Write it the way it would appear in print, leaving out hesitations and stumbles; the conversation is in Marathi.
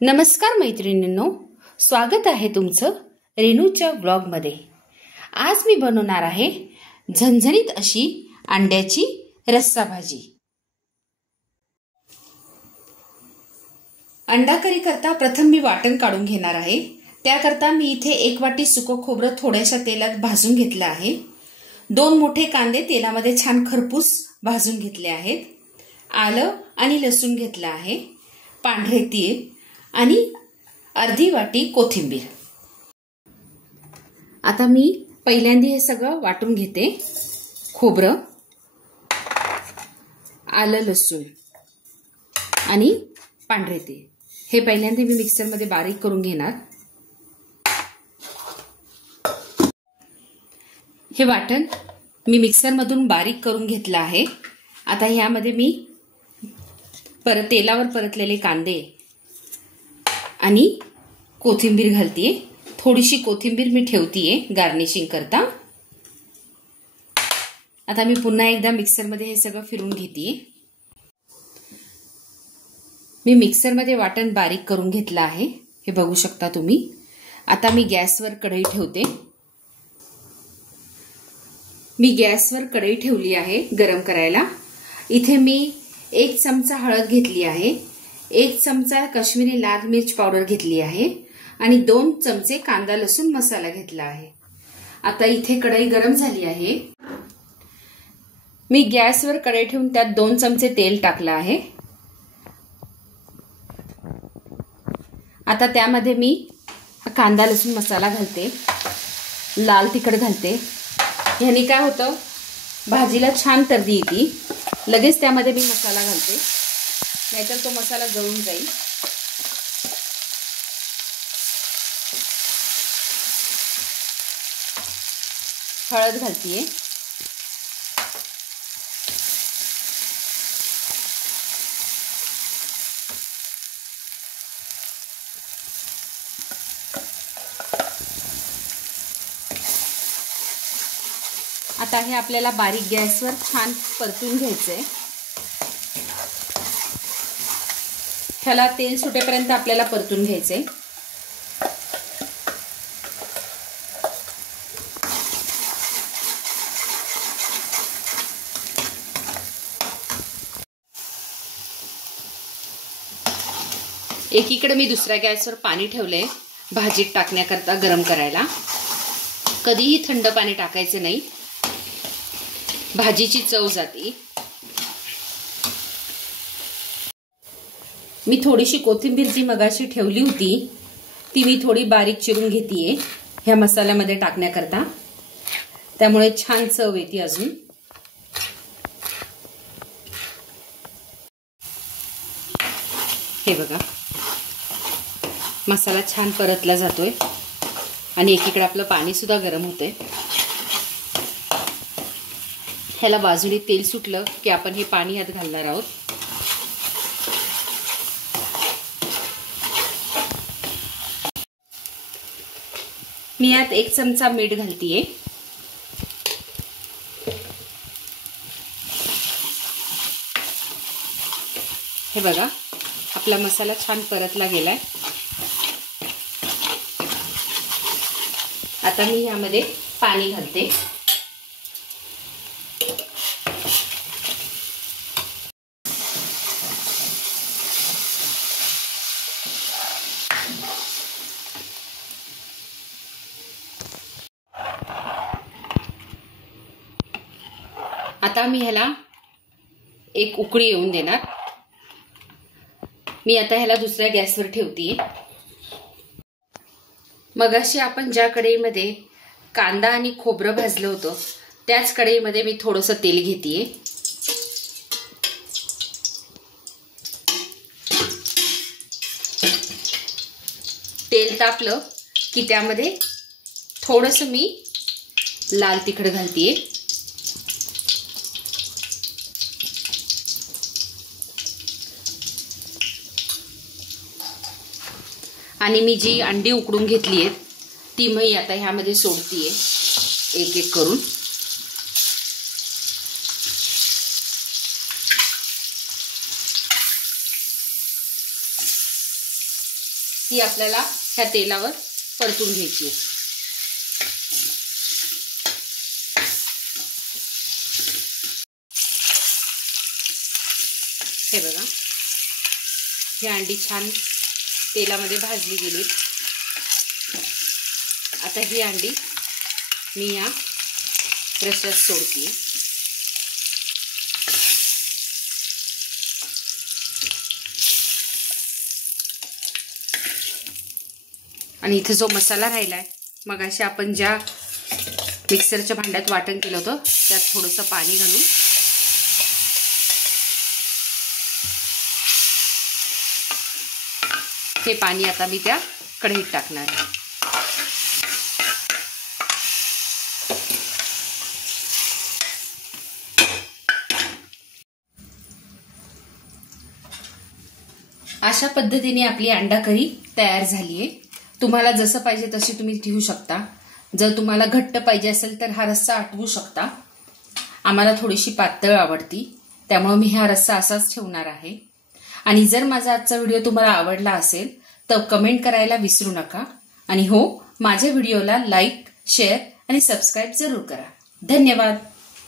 नमस्कार मैत्रिणींनो, स्वागत आहे तुमचं रेणूच्या ब्लॉगमध्ये। आज मी बनवणार आहे झणझणीत अशी अंड्याची रस्सा भाजी। अंडा करी करता प्रथम मी वाटण काढून घेणार आहे। त्याकरता मी इथे 1 वाटी सुकं खोबरं थोड्याशा तेलात भाजून घेतलं आहे। 2 मोठे कांदे तेलामध्ये छान खरपूस भाजून घेतले आहेत। आलं आणि लसूण घेतलं आहे। पांढरे तीळ आणि अर्धी वाटी कोथिंबीर। आता मी पहिल्यांदा हे सगळं वाटून घेते। खोबरं, आलं, लसूण आणि पांढरे तीळ हे पहिल्यांदा मी मिक्सर मध्ये बारीक करून घेणार। हे वाटण मी मिक्सर मधून बारीक करून घेतलं आहे। आता ह्यामध्ये मी तेलावर परतलेले कांदे आणि कोथिंबीर घालतीये। थोडीशी कोथिंबीर मी ठेवतीये गार्निशिंग करता। आता मी पुन्हा एकदा मिक्सर मध्ये हे सगळं फिरून घेतीये। मी मिक्सर मध्ये वाटण बारीक करून घेतलं आहे, हे बघू शकता तुम्ही। आता मी गॅसवर कढई ठेवते। मी गॅसवर कढई ठेवली आहे गरम करायला। इथे मी 1 चमचा हळद घेतली आहे, 1 चमचा काश्मीरी लाल मिर्च पावडर घेतली आहे आणि 2 चमचे कांदा लसूण मसाला घेतला आहे। आता इथे कढई गरम झाली आहे। मी गॅसवर कढई ठेवून त्यात 2 चमचे तेल टाकलं आहे। आता त्यामध्ये मी कांदा लसूण मसाला घालते, लाल तिखट घालते। ह्याने काय होतं, भाजीला छान तर्री येते। लगेच त्यामध्ये मी मसाला घालते, नाहीतर तो मसाला जळून जाईल। हळद घालतीये, आता हे आपल्याला बारीक गॅसवर छान परतून घ्यायचंय। ह्याला तेल सुटेपर्यंत आपल्याला परतून घ्यायचंय। एकीकडे मी दुसऱ्या गॅसवर पाणी ठेवलंय भाजीत टाकण्याकरता गरम करायला। कधीही थंड पाणी टाकायचं नाही, भाजीची चव जाते। मी थोडीशी कोथिंबीर जी मगाशी ठेवली होती ती मी थोडी बारीक चिरून घेतेय ह्या मसाल्यामध्ये टाकण्याकरता, त्यामुळे छान चव येते अजून। हे बघा, मसाला छान परतला जातोय आणि एकीकडे आपलं पाणी सुद्धा गरम होतंय। ह्याला बाजूने तेल सुटलं की आपण हे पाणी यात घालणार आहोत। मी यात 1 चमचा मीठ घालतीये। हे बघा, आपला मसाला छान परतला गेलाय। आता मी यामध्ये पाणी घालते। आता मी ह्याला एक उकळी येऊन देणार। मी आता ह्याला दुसऱ्या गॅसवर ठेवतेय। मगाशी आपण ज्या कढईमध्ये कांदा आणि खोबरं भाजलं होतं त्याच कढईमध्ये मी थोडंसं तेल घेतेय। तेल तापलं की त्यामध्ये थोडंसं मी लाल तिखट घालतेय। आणि मी जी अंडी उकडून घेतली आहेत ती मी आता ह्यामध्ये सोडतीये एक एक करून। ती आपल्याला ह्या तेलावर परतून घ्यायची आहे. हे बघा, ही अंडी छान तेलामध्ये भाजली गेली. आता ही अंडी मी या रश्श्यात सोडते. आणि इथे जो मसाला राहिलाय, मगाशी आपण ज्या मिक्सरच्या भांड्यात वाटण केलं होतं त्यात थोडंसं पाणी घालून हे पाणी आता मी त्या कढईत टाकणार आहे. अशा पद्धतीने आपली अंडा करी तयार झाली आहे. तुम्हाला जसं पाहिजे तशी तुम्ही ठेवू शकता. जर तुम्हाला घट्ट पाहिजे असेल तर हा रस्सा आटवू शकता. आम्हाला थोडीशी पातळ आवडती, त्यामुळे मी हा रस्सा असाच ठेवणार आहे. आणि जर माझा आजचा व्हिडिओ तुम्हाला आवडला असेल तर कमेंट करायला विसरू नका. आणि हो, माझ्या व्हिडिओला लाईक, शेअर आणि सबस्क्राईब जरूर करा. धन्यवाद.